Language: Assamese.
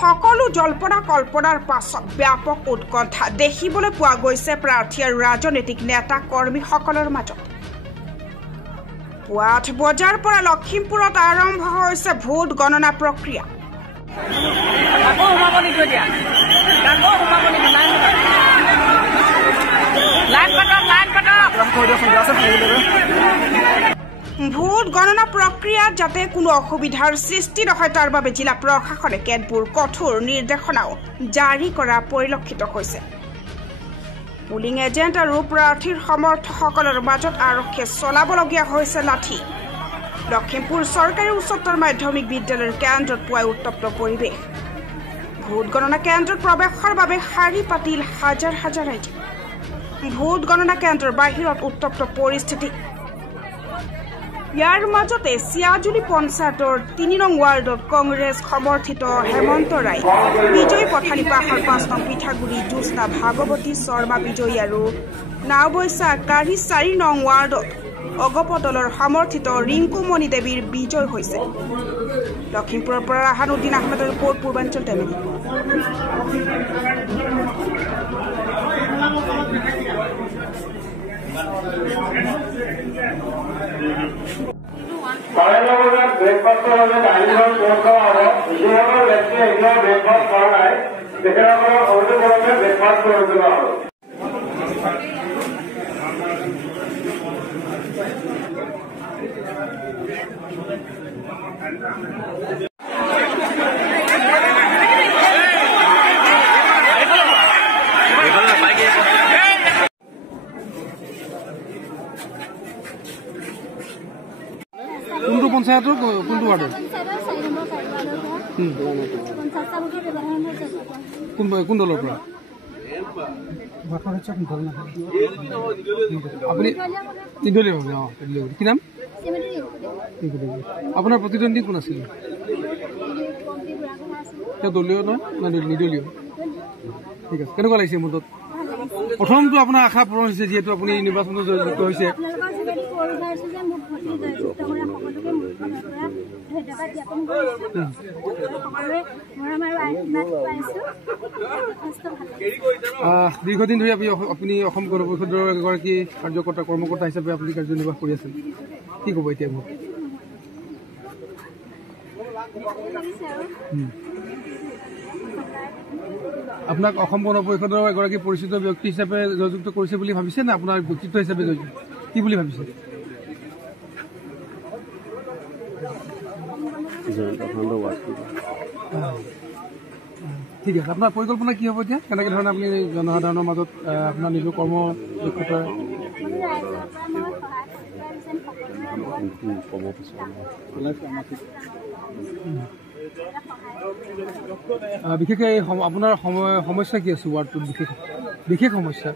সকলো জল্পনা কল্পনাৰ পাছত ব্যাপক উৎকণ্ঠা দেখিবলৈ পোৱা গৈছে প্ৰাৰ্থী আৰু ৰাজনৈতিক নেতা কৰ্মীসকলৰ মাজত। পুৱা 8 বজাৰ পৰা লখিমপুৰত আৰম্ভ হৈছে ভোট গণনা প্ৰক্ৰিয়া। ভোট গণনা প্ৰক্ৰিয়াত যাতে কোনো অসুবিধাৰ সৃষ্টি নহয় তাৰ বাবে জিলা প্ৰশাসনে কেতবোৰ কঠোৰ নিৰ্দেশনাও জাৰি কৰা পৰিলক্ষিত হৈছে। পুলিং এজেণ্ট আৰু প্ৰাৰ্থীৰ সমৰ্থকসকলৰ মাজত আৰক্ষীয়ে চলাবলগীয়া হৈছে লাঠি। লখিমপুৰ চৰকাৰী উচ্চতৰ মাধ্যমিক বিদ্যালয়ৰ কেন্দ্ৰত পুৱাই উত্তপ্ত পৰিৱেশ। ভোট গণনা কেন্দ্ৰত প্ৰৱেশৰ বাবে শাৰী পাতিল হাজাৰ হাজাৰ ৰাইজে। ভোট গণনা কেন্দ্ৰৰ বাহিৰত উত্তপ্ত পৰিস্থিতি। ইয়াৰ মাজতে চিয়াজুলি পঞ্চায়তৰ ৩ নং ৱাৰ্ডত কংগ্ৰেছ সমৰ্থিত হেমন্ত ৰায় বিজয় পথালি পাহাৰ ৫ নং পিঠাগুৰি জ্যোৎস্না ভাগৱতী শৰ্মা বিজয়ী আৰু নাওবৈচা কাঢ়ি ৪ নং ৱাৰ্ডত অগপ দলৰ সমৰ্থিত ৰিংকুমণি দেৱীৰ বিজয় হৈছে। লখিমপুৰৰ পৰা ৰাহানুদ্দিন আহমেদৰ ৰিপৰ্ট, পূৰ্বাঞ্চল টাইম। ব্ৰেকফাষ্টৰ বাবে দাইলৰ ব্যৱস্থা হ'ব। যিসকল ব্যক্তিয়ে এতিয়াও ব্ৰেকফাষ্ট কৰা নাই তেখেতসকলক অৰুণোদয় ব্ৰেকফাষ্ট কৰি তোলা হ'ব। কোনটো পঞ্চায়তৰ কোনটো ৱাৰ্ডৰ কোন দলৰ পৰা আপুনি নিৰ্দলীয় কি নাম আপোনাৰ প্ৰতিদ্বন্দ্বী কোন আছিল? দলীয় নহয় না নিৰ্দলীয়? ঠিক আছে, কেনেকুৱা লাগিছে মুহূৰ্তত? প্ৰথমটো আপোনাৰ আশা পূৰণ হৈছে যিহেতু আপুনি নিৰ্বাচনত জড়িত হৈছে। দীৰ্ঘদিন ধৰি আপুনি অসম গণ পৰিষদৰ এগৰাকী কাৰ্যকৰ্তা কৰ্মকৰ্তা হিচাপে আপুনি কাৰ্যনিৰ্বাহ কৰি আছে, কি ক'ব এতিয়া মোক? আপোনাক অসম গণ পৰিষদৰ এগৰাকী পৰিচিত ব্যক্তি হিচাপে জয়যুক্ত কৰিছে বুলি ভাবিছে নে আপোনাৰ ব্যক্তিত্ব হিচাপে কি বুলি ভাবিছে? ঠিক আছে, আপোনাৰ পৰিকল্পনা কি হ'ব এতিয়া? কেনেকৈ ধৰণে আপুনি জনসাধাৰণৰ মাজত আপোনাৰ নিজৰ কৰ্ম দক্ষতা বিশেষকৈ আপোনাৰ সমস্যা কি আছে ৱাৰ্ডটোত? বিশেষ সমস্যা